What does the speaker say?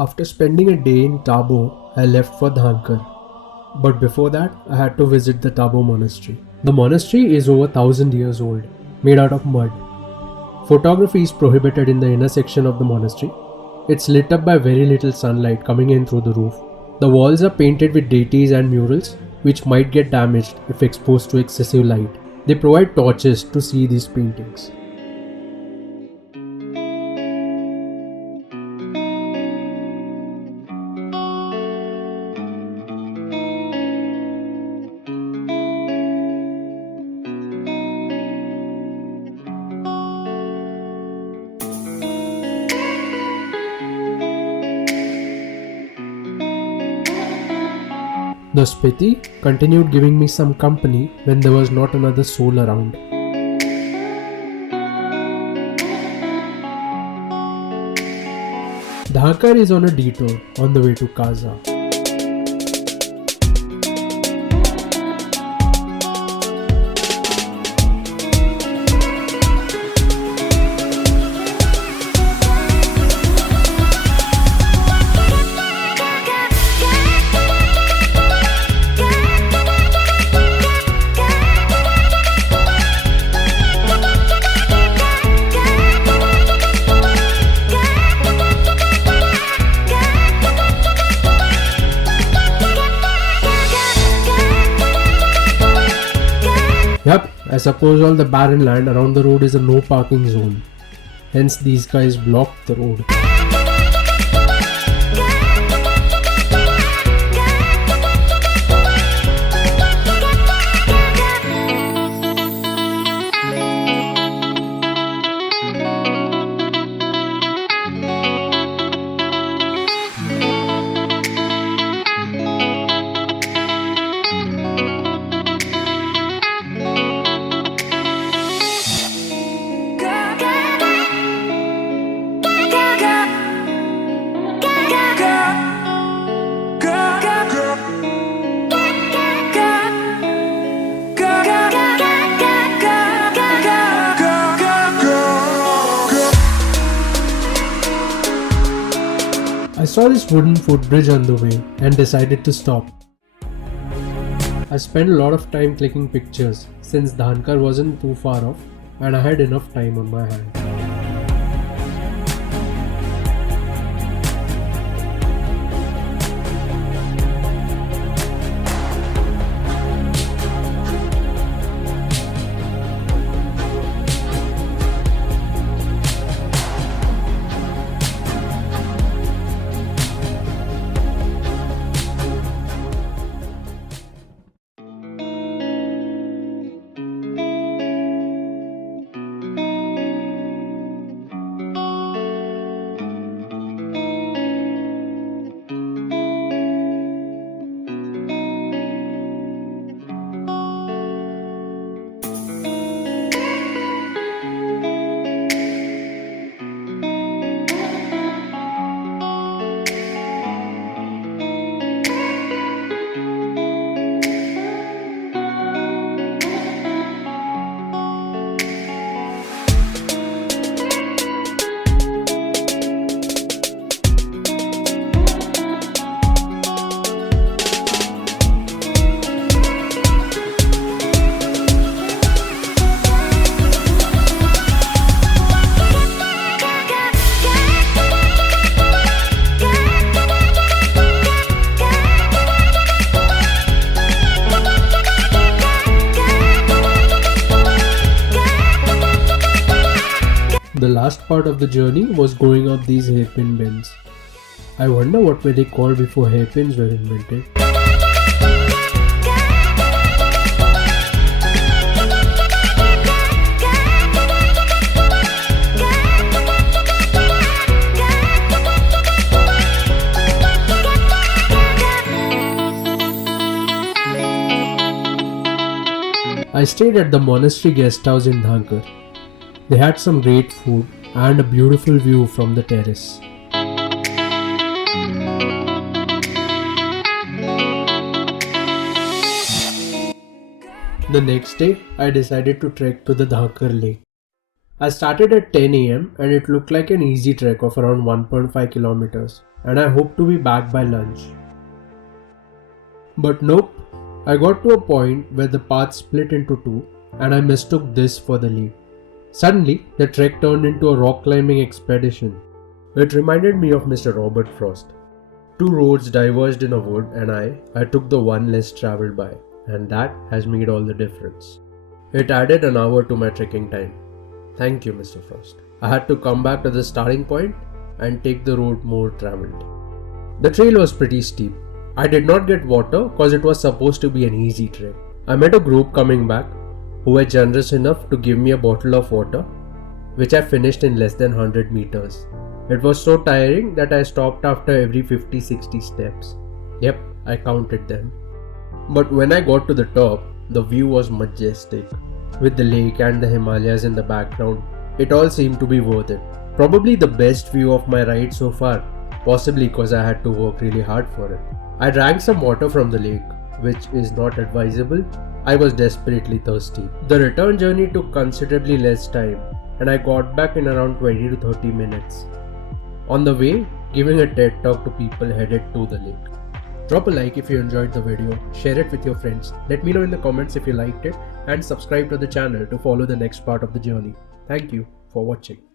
After spending a day in Tabo, I left for Dhankar. But before that, I had to visit the Tabo monastery. The monastery is over 1000 years old, made out of mud. Photography is prohibited in the inner section of the monastery. It's lit up by very little sunlight coming in through the roof. The walls are painted with deities and murals, which might get damaged if exposed to excessive light. They provide torches to see these paintings. The Spiti continued giving me some company when there was not another soul around. Dhankar is on a detour on the way to Kaza. Yup, I suppose all the barren land around the road is a no parking zone. Hence these guys blocked the road. I saw this wooden footbridge on the way and decided to stop. I spent a lot of time clicking pictures since Dhankar wasn't too far off and I had enough time on my hand. The last part of the journey was going up these hairpin bends. I wonder what were they called before hairpins were invented. I stayed at the monastery guest house in Dhankar. They had some great food and a beautiful view from the terrace. The next day, I decided to trek to the Dhankar lake. I started at 10 am and it looked like an easy trek of around 1.5 kilometers. and I hope to be back by lunch. But nope, I got to a point where the path split into two and I mistook this for the lake. Suddenly, the trek turned into a rock climbing expedition. It reminded me of Mr. Robert Frost. Two roads diverged in a wood and I took the one less travelled by, and that has made all the difference. It added an hour to my trekking time. Thank you, Mr. Frost. I had to come back to the starting point and take the road more travelled. The trail was pretty steep. I did not get water cause it was supposed to be an easy trek. I met a group coming back who were generous enough to give me a bottle of water, which I finished in less than 100 meters. It was so tiring that I stopped after every 50-60 steps. Yep, I counted them. But when I got to the top, the view was majestic. With the lake and the Himalayas in the background, it all seemed to be worth it. Probably the best view of my ride so far, possibly because I had to work really hard for it. I drank some water from the lake, which is not advisable. I was desperately thirsty. The return journey took considerably less time, and I got back in around 20 to 30 minutes. On the way, giving a TED talk to people headed to the lake. Drop a like if you enjoyed the video, share it with your friends, let me know in the comments if you liked it, and subscribe to the channel to follow the next part of the journey. Thank you for watching.